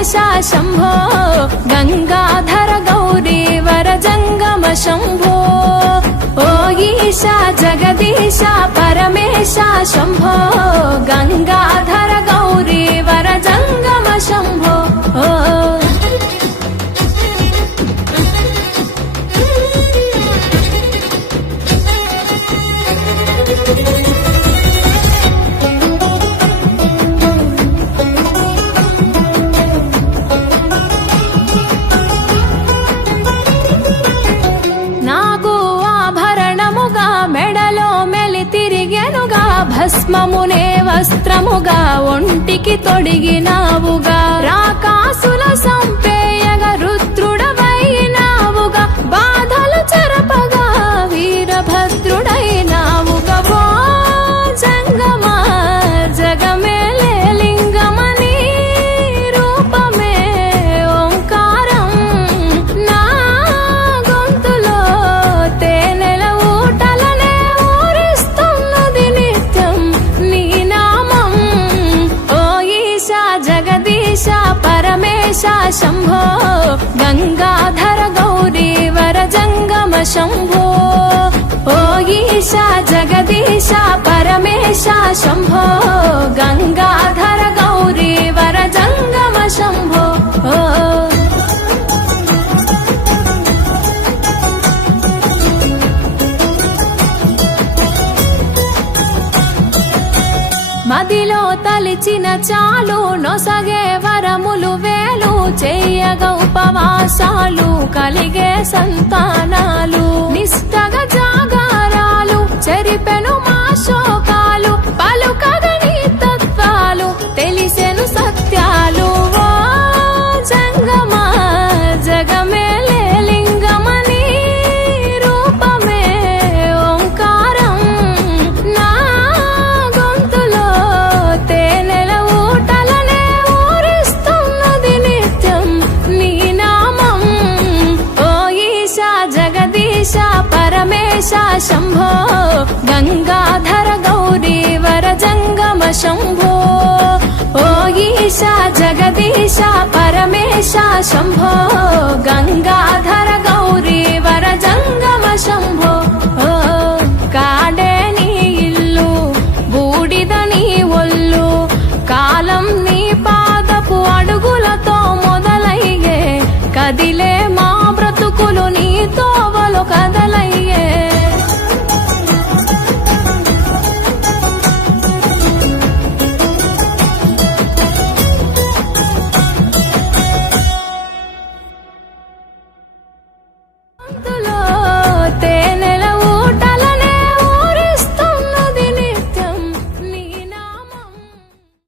शम्भो गङ्गाधर गौरीवर जङ्गम शम्भो। ओ ईशा जगदीशा परमेशा शम्भो। భస్మమునే వస్త్రముగా ఒంటికి తొడిగినావుగా. రాకాసుల సా పరమేశ శంభో గంగాధర గౌరీ వరజంగమ శంభో. ఓ ఈశా జగదీశ పరమేశ శంభో గంగా మదిలో తలిచిన చాలు నొసగే వరములు వేలు చేయగ ఉపవాసాలు కలిగే సంతాన. వర్షా శంభో గంగాధర గౌరీ వర జంగమ శంభో. ఓ ఈశా జగదీశ పరమేశ శంభో గంగాధర గౌరీ వర జంగమ శంభో. కదిలే